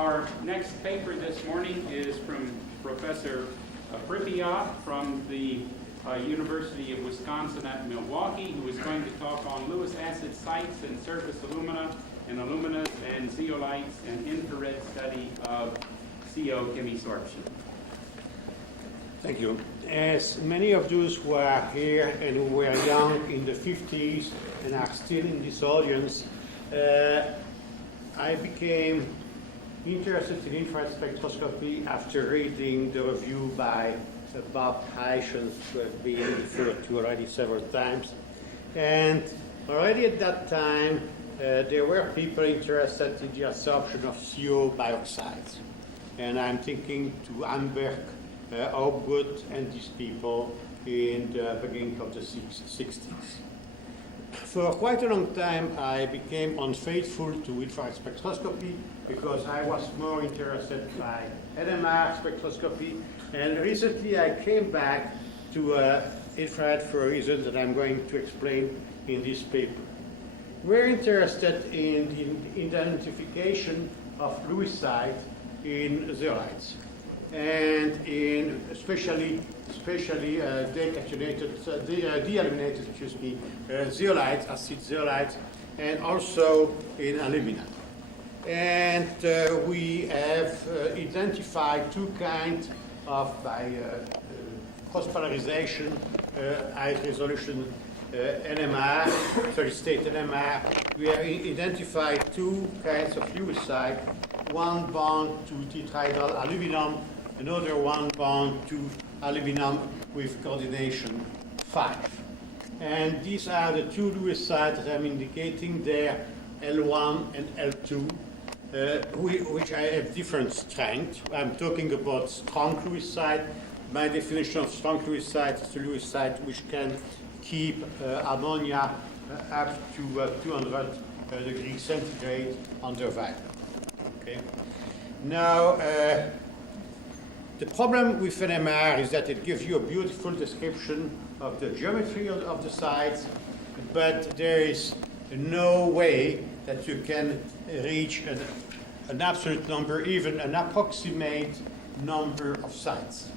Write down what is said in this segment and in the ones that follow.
Our next paper this morning is from Professor Fripiat from the University of Wisconsin at Milwaukee, who is going to talk on Lewis acid sites and surface alumina and aluminas and zeolites and infrared study of CO chemisorption. Thank you. As many of those who are here and who were young in the 50s and are still in this audience, I became interested in infrared spectroscopy after reading the review by Bob Heischens, who has been referred to already several times. And already at that time, there were people interested in the absorption of CO by oxides. And I'm thinking to Amberg, Hopgood, and these people in the beginning of the 60s. For quite a long time, I became unfaithful to infrared spectroscopy because I was more interested by NMR spectroscopy. And recently, I came back to infrared for a reason that I'm going to explain in this paper. We're interested in the identification of Lewisite in zeolites, and in especially dealuminated zeolites, acid zeolites, and also in alumina. And we have identified two kinds of, by cross-polarization, high-resolution NMR, solid-state NMR. We have identified two kinds of Lewisite, one bound to tetrahedral aluminum, another one bound to aluminum with coordination 5. And these are the two Lewisite that I'm indicating there, L1 and L2, which I have different strength. I'm talking about strong Lewisite. My definition of strong Lewisite is the Lewisite which can keep ammonia up to 200 degrees centigrade under vapor. Okay. Now, the problem with NMR is that it gives you a beautiful description of the geometry of the sites, but there is no way that you can reach an absolute number, even an approximate number of sites.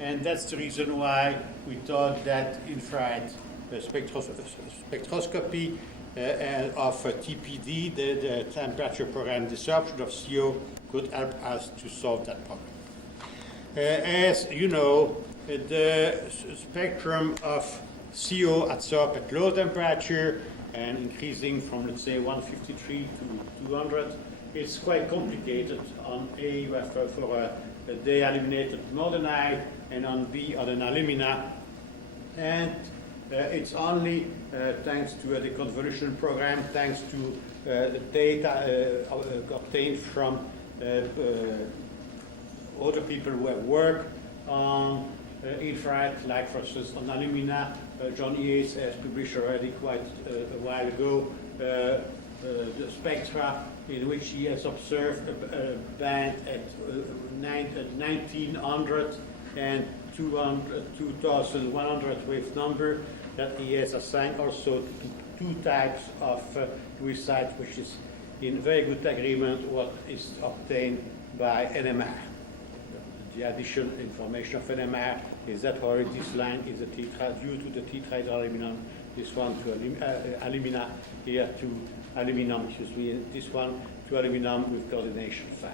And that's the reason why we thought that infrared spectroscopy of TPD, the temperature program desorption of CO, could help us to solve that problem. As you know, the spectrum of CO adsorbed at low temperature and increasing from, let's say, 153 to 200 is quite complicated. On A, you have for a dealuminated mordanite, and on B, on an alumina. And it's only thanks to the convolution program, thanks to the data obtained from other people who have worked on infrared, like for instance on alumina. John Yates has published already quite a while ago the spectra in which he has observed a band at 1900 and 2100 wave number that he has assigned also to two types of Lewisite, which is in very good agreement what is obtained by NMR. The additional information of NMR is that already this line is due to the tetrahedral aluminum, this one to alumina, here to aluminum, this one to aluminum with coordination 5.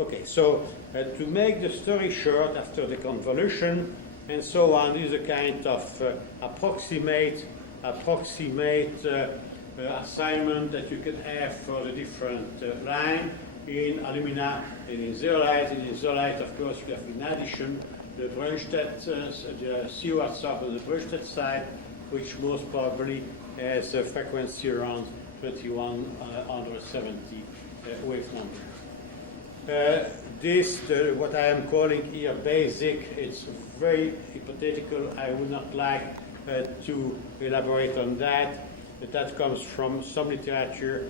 Okay, so to make the story short, after the convolution and so on, is a kind of approximate assignment that you can have for the different line in alumina and in zeolite. And in zeolite, of course, you have in addition the Brunstedt, the CO adsorbed on the Brunstedt side, which most probably has a frequency around 2170 wave number. What I am calling here basic, it's very hypothetical. I would not like to elaborate on that. But that comes from some literature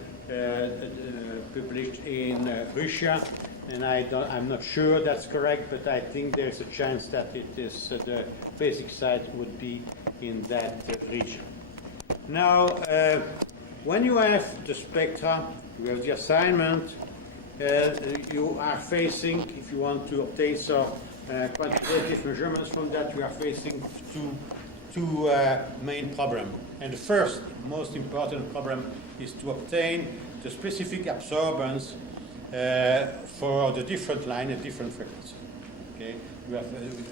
published in Russia, and I'm not sure that's correct, but I think there's a chance that it is the basic site would be in that region. Now, when you have the spectra, you have the assignment, you are facing, if you want to obtain some quantitative measurements from that, you are facing two main problems. And the first, most important problem is to obtain the specific absorbance for the different line at different frequency. Okay, you have,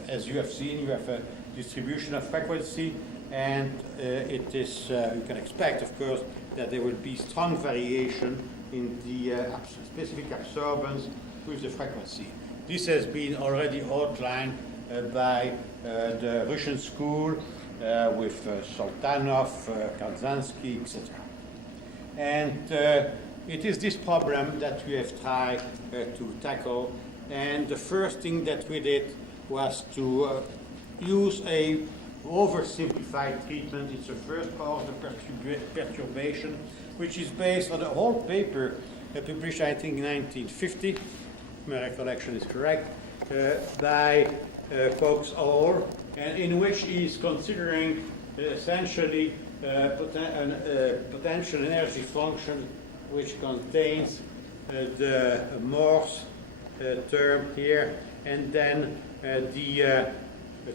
as you have seen, you have a distribution of frequency, and it is you can expect, of course, that there will be strong variation in the specific absorbance with the frequency. This has been already outlined by the Russian school with Sultanov, Kazansky, etc. And it is this problem that we have tried to tackle. And the first thing that we did was to use a oversimplified treatment. It's the first part of the perturbation, which is based on a whole paper published, I think, in 1950, if my recollection is correct, by Cox All, and in which he is considering essentially potential energy function which contains the Morse term here, and then the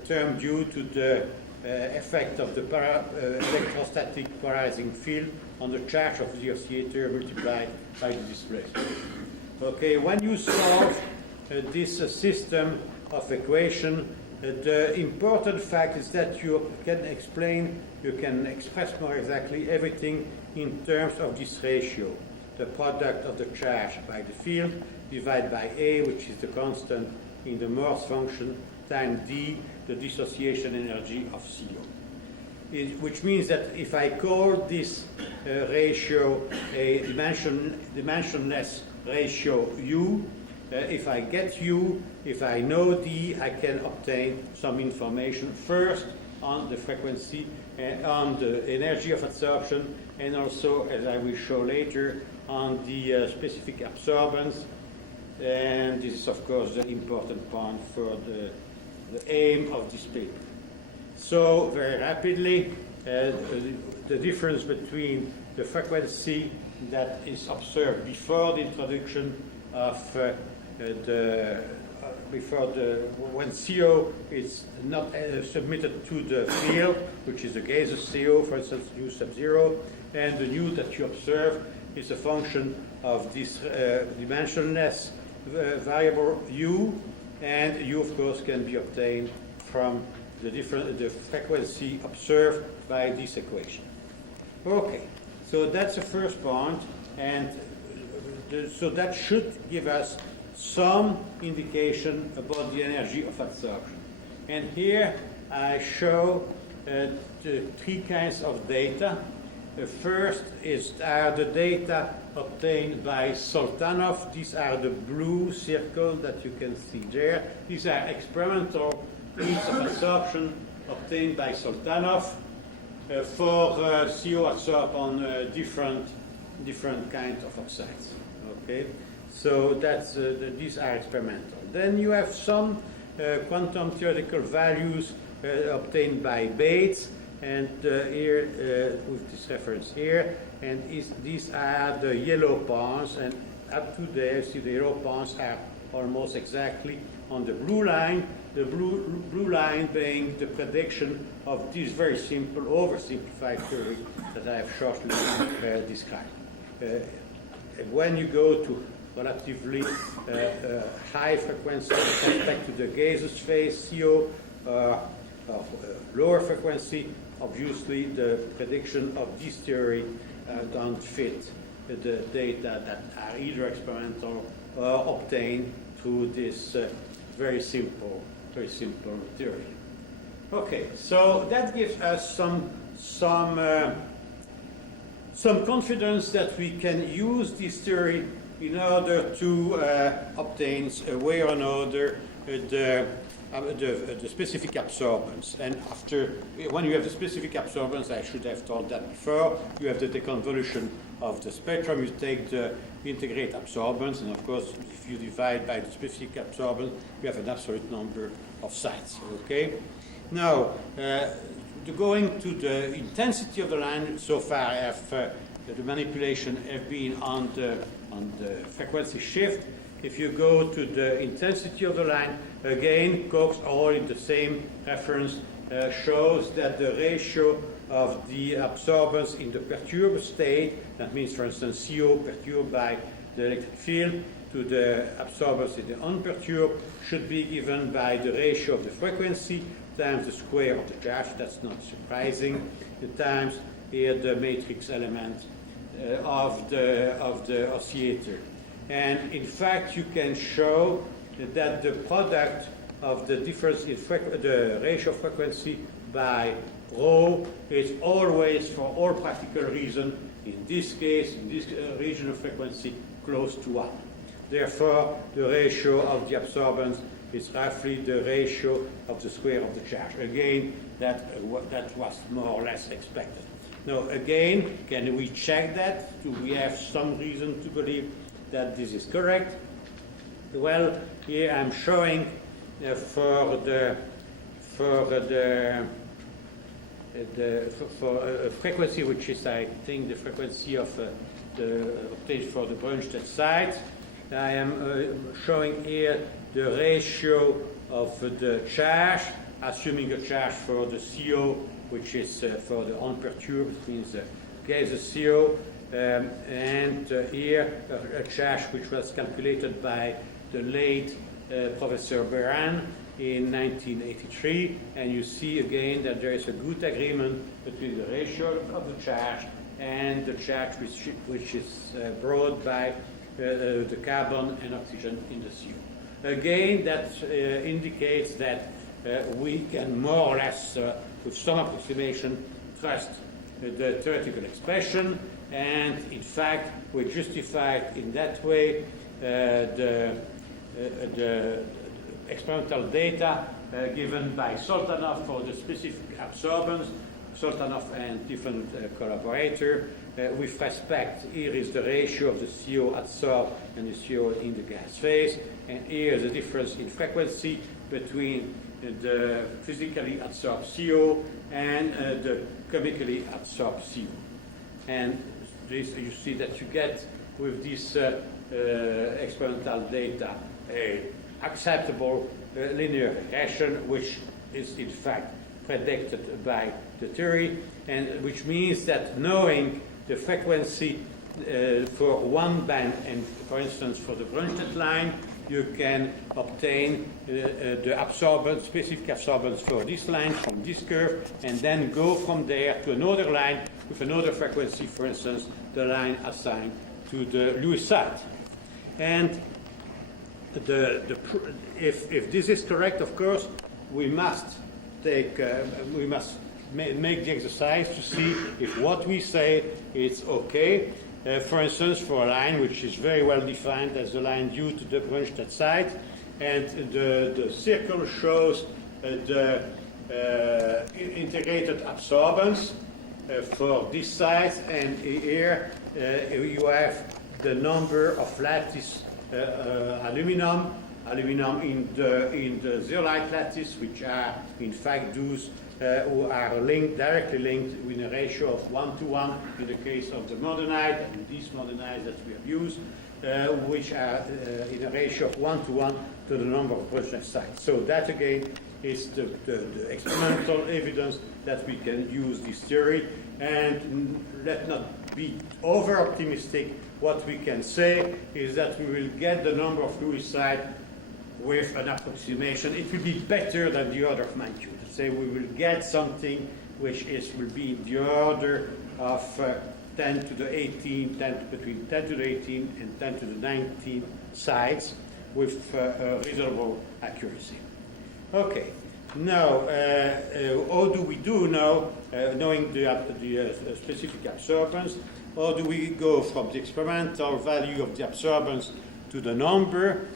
term due to the effect of the electrostatic polarizing field on the charge of the oscillator multiplied by the displacement. Okay, when you solve this system of equation, the important fact is that you can express more exactly everything in terms of this ratio, the product of the charge by the field divided by A, which is the constant in the Morse function, times D, the dissociation energy of CO. Which means that if I call this ratio a dimensionless ratio U, if I get U, if I know D, I can obtain some information first on the frequency, on the energy of absorption, and also, as I will show later, on the specific absorbance. And this is, of course, the important point for the aim of this paper. So, very rapidly, the difference between the frequency that is observed before the introduction of when CO is not submitted to the field, which is a gaseous CO, for instance, U sub 0, and the nu that you observe is a function of this dimensionless variable U, and U, of course, can be obtained from the frequency observed by this equation. Okay, so that's the first point, and so that should give us some indication about the energy of absorption. And here I show the three kinds of data. The first are the data obtained by Sultanov. These are the blue circles that you can see there. These are experimental heats of absorption obtained by Sultanov for CO absorbed on different kinds of oxides. Okay, so that's these are experimental. Then you have some quantum theoretical values obtained by Bates, and here with this reference here, and these are the yellow points, and up to there, see the yellow points are almost exactly on the blue line. The blue line being the prediction of this very simple, oversimplified theory that I have shortly described. When you go to relatively high frequency with respect to the gaseous phase CO, lower frequency, obviously the prediction of this theory don't fit the data that are either experimental or obtained through this very simple theory. Okay, so that gives us some confidence that we can use this theory in order to obtain a way or another the specific absorbance. And when you have the specific absorbance, I should have told that before, you have the deconvolution of the spectrum. You take the integrate absorbance, and of course, if you divide by the specific absorbance, you have an absolute number of sites. Okay. Now, going to the intensity of the line, so far, the manipulation have been on frequency shift. If you go to the intensity of the line, again, Koch's all in the same reference shows that the ratio of the absorbance in the perturbed state, that means, for instance, CO perturbed by the electric field, to the absorbance in the unperturbed, should be given by the ratio of the frequency times the square of the charge. That's not surprising. The times here the matrix element of the oscillator. And in fact, you can show that the product of the difference in the ratio of frequency by rho is always, for all practical reasons, in this case, in this region of frequency, close to 1. Therefore, the ratio of the absorbance is roughly the ratio of the square of the charge. Again, that was more or less expected. Now, again, can we check that? Do we have some reason to believe that this is correct? Well, here I'm showing for a frequency which is, I think, the frequency of obtained for the Brunstedt site. I am showing here the ratio of the charge, assuming a charge for the CO, which is for the unperturbed, means gaseous CO, and here a charge which was calculated by the late Professor Beran in 1983, and you see again that there is a good agreement between the ratio of the charge and the charge which is brought by the carbon and oxygen in the CO. Again, that indicates that we can more or less, with some approximation, trust the theoretical expression, and in fact, we justified in that way the experimental data given by Sultanov for the specific absorbance, Sultanov and different collaborator. With respect, here is the ratio of the CO adsorbed and the CO in the gas phase, and here is the difference in frequency between the physically adsorbed CO and the chemically adsorbed CO. And this, you see that you get with this experimental data a acceptable linear regression, which is in fact predicted by the theory, and which means that knowing the frequency for one band, and for instance for the Brunstedt line, you can obtain the absorbance, specific absorbance for this line from this curve, and then go from there to another line with another frequency, for instance, the line assigned to the Lewis site. And if this is correct, of course, we must make the exercise to see if what we say is okay. For instance, for a line which is very well defined as the line due to the Brunstedt site, and the circle shows the integrated absorbance for this site, and here you have the number of lattice aluminum in the zeolite lattice, which are in fact those who are directly linked with a ratio of 1:1 in the case of the monazite and these monazite that we have used, which are in a ratio of 1:1 to the number of Brunstedt sites. So that again is the experimental evidence that we can use this theory, and let's not be over optimistic. What we can say is that we will get the number of Lewis sites with an approximation. It will be better than the order of magnitude. Say we will get something which will be in the order of 10 to the 18, between 10 to the 18 and 10 to the 19 sites with reasonable accuracy. Okay, now how do we do now, knowing the specific absorbance, how do we go from the experimental value of the absorbance to the number?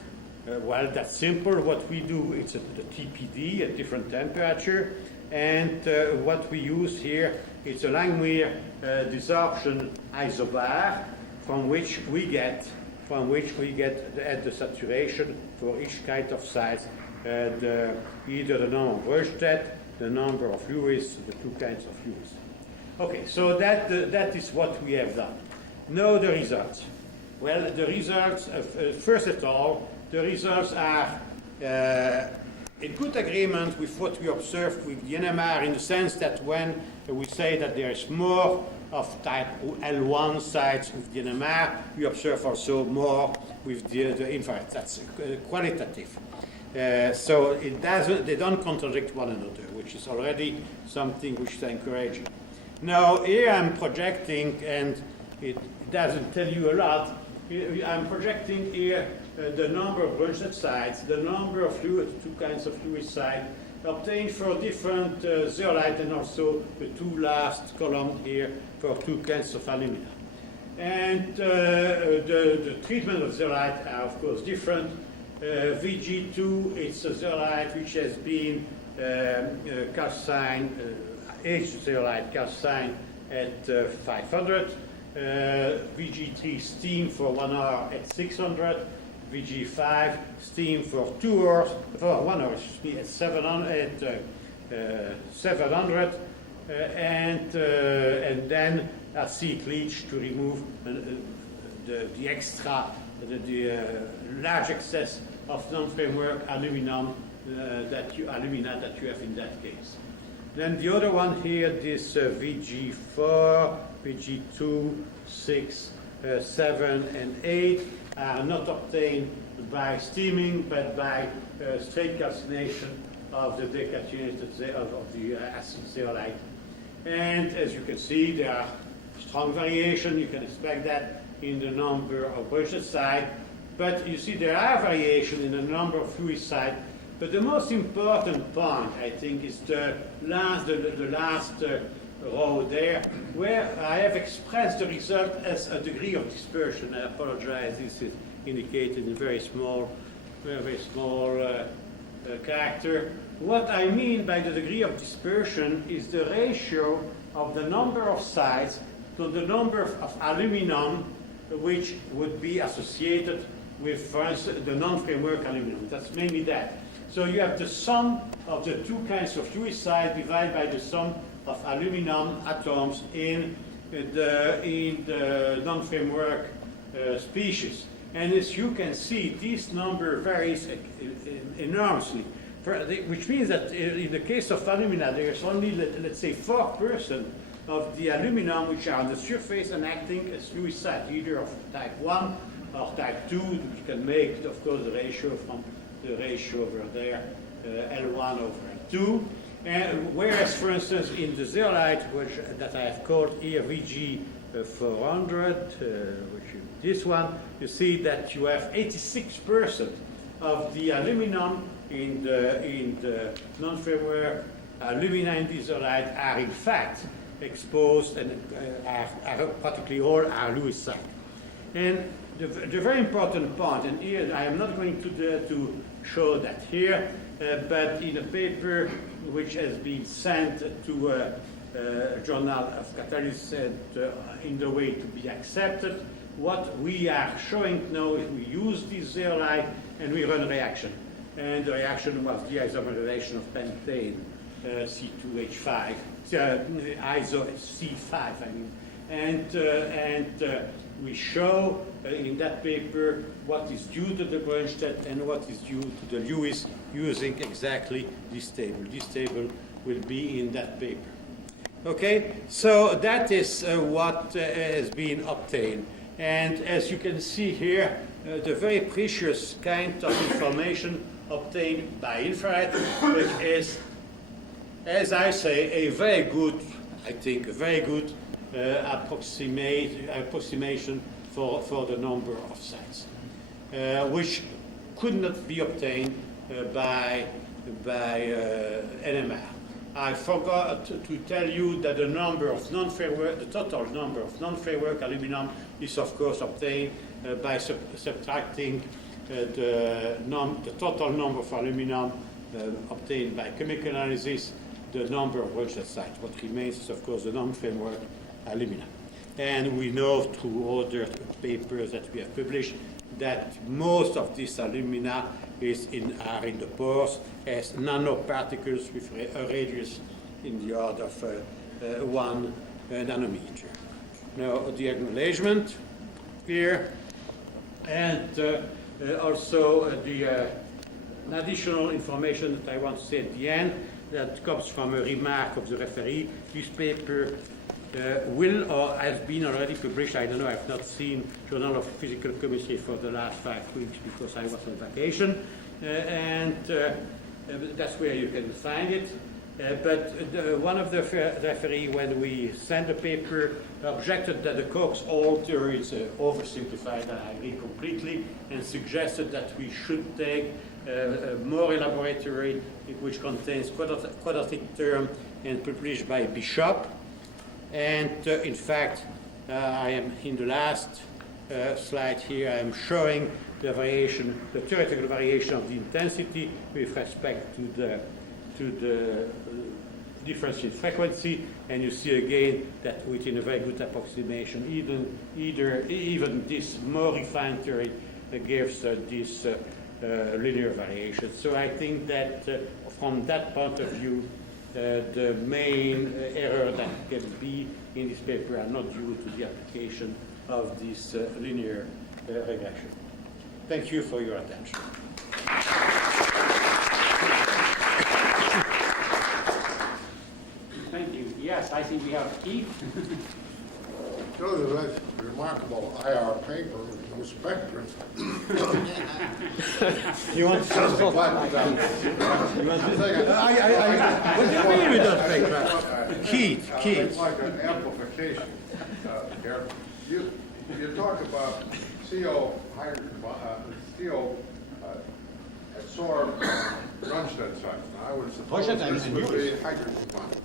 Well, that's simple. What we do, it's the TPD at different temperature, and what we use here, it's a Langmuir desorption isobar from which we get at the saturation for each kind of size either the number of Brunstedt, the number of Lewis, the two kinds of Lewis. Okay, so that is what we have done. Now the results. Well, the results, first of all, the results are in good agreement with what we observed with the NMR, in the sense that when we say that there is more of type L1 sites with the NMR, we observe also more with the infrared. That's qualitative. So they don't contradict one another, which is already something which is encouraging. Now, here I'm projecting, and it doesn't tell you a lot, I'm projecting here the number of branched sites, the number of two kinds of fluid sites obtained for different zeolite, and also the two last columns here for two kinds of alumina. And the treatment of zeolite are, of course, different. VG2, it's a zeolite which has been calcined, aged zeolite calcined at 500. VG3 steam for 1 hour at 600. VG5 steam for 2 hours, for 1 hour, at 700, and then acetic leach to remove the extra, the large excess of non-framework aluminum alumina that you have in that case. Then the other one here, this VG4, VG2, 6, 7, and 8 are not obtained by steaming, but by straight calcination of the decationated of the acid zeolite. And as you can see, there are strong variation. You can expect that in the number of branched sites. But you see there are variation in the number of fluid sites. But the most important point, I think, is the last row there, where I have expressed the result as a degree of dispersion. I apologize, this is indicated in very small character. What I mean by the degree of dispersion is the ratio of the number of sites to the number of aluminum which would be associated with, for instance, the non-framework aluminum. That's mainly that. So you have the sum of the two kinds of fluid sites divided by the sum of aluminum atoms in the non-framework species. And as you can see, this number varies enormously, which means that in the case of alumina, there's only, let's say, 4% of the aluminum which are on the surface and acting as fluid sites, either of type 1 or type 2. You can make, of course, the ratio from the ratio over there, L1 over L2. And whereas, for instance, in the zeolite, that I have called here VG 400, which is this one, you see that you have 86% of the aluminum in the non-framework alumina in the zeolite are in fact exposed, and are practically all are Lewis site. And the very important point, and here I am not going to show that here, but in a paper which has been sent to a journal of catalysts in the way to be accepted, what we are showing now is we use this zeolite and we run a reaction. And the reaction was the isomerization of pentane, C2H5, iso C5, I mean. And we show in that paper what is due to the Brunstedt and what is due to the Lewis using exactly this table. This table will be in that paper. Okay, so that is what has been obtained. And as you can see here, the very precious kind of information obtained by infrared, which is, as I say, a very good, I think, a very good approximation for the number of sites, which could not be obtained by NMR. I forgot to tell you that the number of non-framework, the total number of non-framework aluminum is of course obtained by subtracting the total number of aluminum obtained by chemical analysis, the number of Brunstedt sites. What remains is of course the non-framework alumina. And we know through other papers that we have published that most of this alumina are in the pores as nanoparticles with a radius in the order of 1 nanometer. Now the acknowledgement here And also an additional information that I want to say at the end that comes from a remark of the referee. This paper will or has been already published. I don't know, I've not seen Journal of Physical Chemistry for the last 5 weeks because I was on vacation. That's where you can find it. But one of the referee, when we sent the paper, objected that the Cox alter is oversimplified, and I agree completely, and suggested that we should take a more elaboratory, which contains quadratic term and published by Bishop. And in fact, I am in the last slide here, I am showing the variation, the theoretical variation of the intensity with respect to the difference in frequency, and you see again that within a very good approximation, even this more refined theory gives this linear variation. So I think that from that point of view, the main error that can be in this paper are not due to the application of this linear regression. Thank you for your attention. Thank you. Yes, I see we have Keith. Shows that remarkable IR paper with no spectrum. You want to say What do you mean with that spectrum? Keith. It's like an amplification. Here. You talk about CO absorbed Brunstad site. Now, I would suppose this would be hydrogen bond.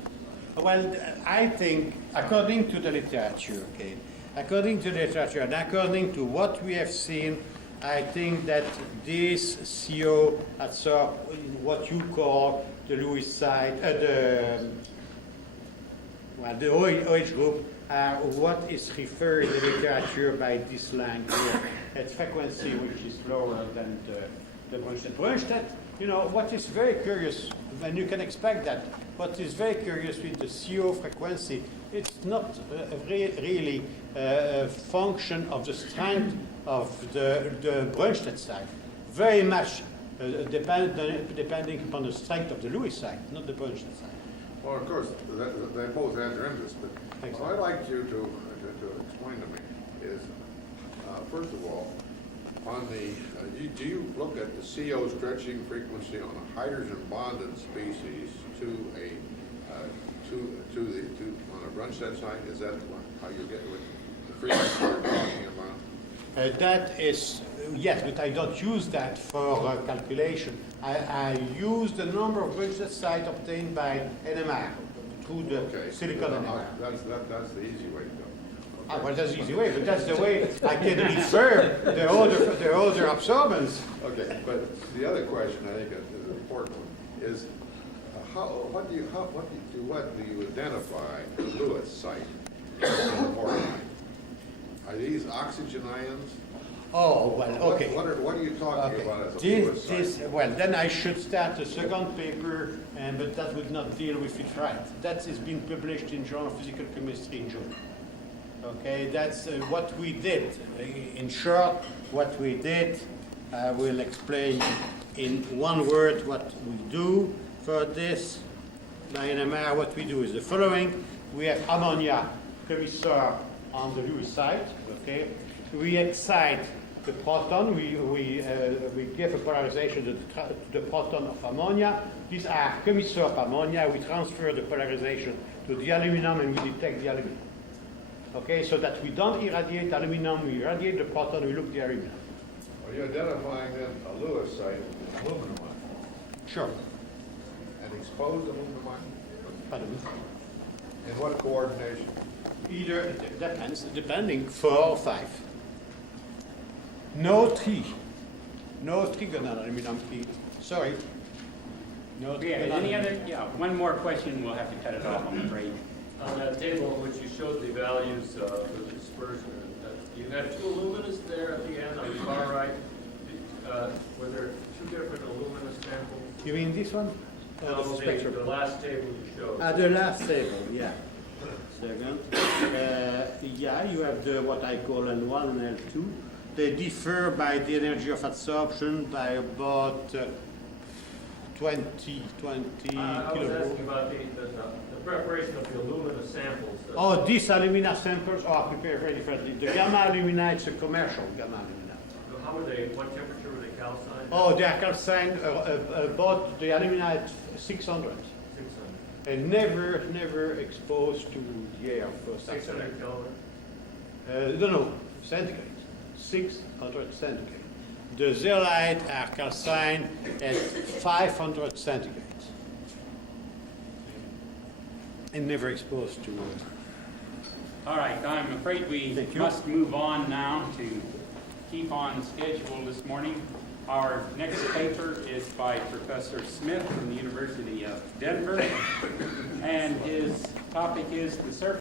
Well, I think, according to the literature, according to the literature and according to what we have seen, I think that this CO absorbs what you call the Lewis site, the OH group, what is referred in the literature by this line here, at frequency which is lower than the Brunstad. You know, what is very curious, and you can expect that, what is very curious with the CO frequency, it's not really a function of the strength of the Brunstad site. Very much depending upon the strength of the Lewis site, not the Brunstad site. Well, of course, they both have their interest, but what I'd like you to explain to me is, first of all, on the, do you look at the CO stretching frequency on a hydrogen bonded species to on a Brunstad site? Is that how you get with the frequency you're talking about? That is, yes, but I don't use that for calculation. I use the number of Brunstad sites obtained by NMR through the silicon NMR. That's the easy way to go. Ah, well, that's the easy way, but that's the way I can refer the other absorbance. Okay, but the other question I think is an important one is what do you identify the Lewis site in the borderline? Are these oxygen ions? Oh, well, okay. What are you talking about as a Lewis site? Well, then I should start a second paper, but that would not deal with it right. That is being published in Journal of Physical Chemistry in June. Okay, that's what we did. In short, what we did, I will explain in one word what we do for this. By NMR, what we do is the following. We have ammonia commissar on the Lewis site. Okay, we excite the proton. We give a polarization to the proton of ammonia. These are commissar of ammonia. We transfer the polarization to the aluminum and we detect the aluminum. Okay, so that we don't irradiate aluminum, we irradiate the proton, we look the aluminum. Are you identifying then a Lewis site with aluminum ion? Sure. An exposed aluminum ion? Pardon? In what coordination? Either, it depends, depending, 4 or 5. No 3. No trigonal aluminum heat. Sorry. No Okay, trigonal. any other? Yeah, one more question, we'll have to cut it off, I'm afraid. On that table in which you showed the values for the dispersion, you had 2 luminous there at the end on the far right. Were there 2 different luminous samples? You mean this one? No, The spectrum. the last table you showed. The last table, yeah. Second. Yeah, you have the what I call L1 and L2. They differ by the energy of absorption by about 20 I was kilovolts. asking about the preparation of the alumina samples. Oh, these alumina samples are prepared very differently. The gamma alumina is a commercial gamma alumina. How were they, what temperature were they calcined? Oh, they are calcined about the alumina at 600. 600. And never exposed to the air for 600 Kelvin? no, centigrade. 600 centigrade. The zeolite are calcined at 500 centigrade. And never exposed to. All right, I'm afraid we Thank you. must move on now to keep on schedule this morning. Our next paper is by Professor Smith from the University of Denver, and his topic is the surface